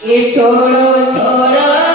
It's Choro, choro.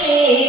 Hey.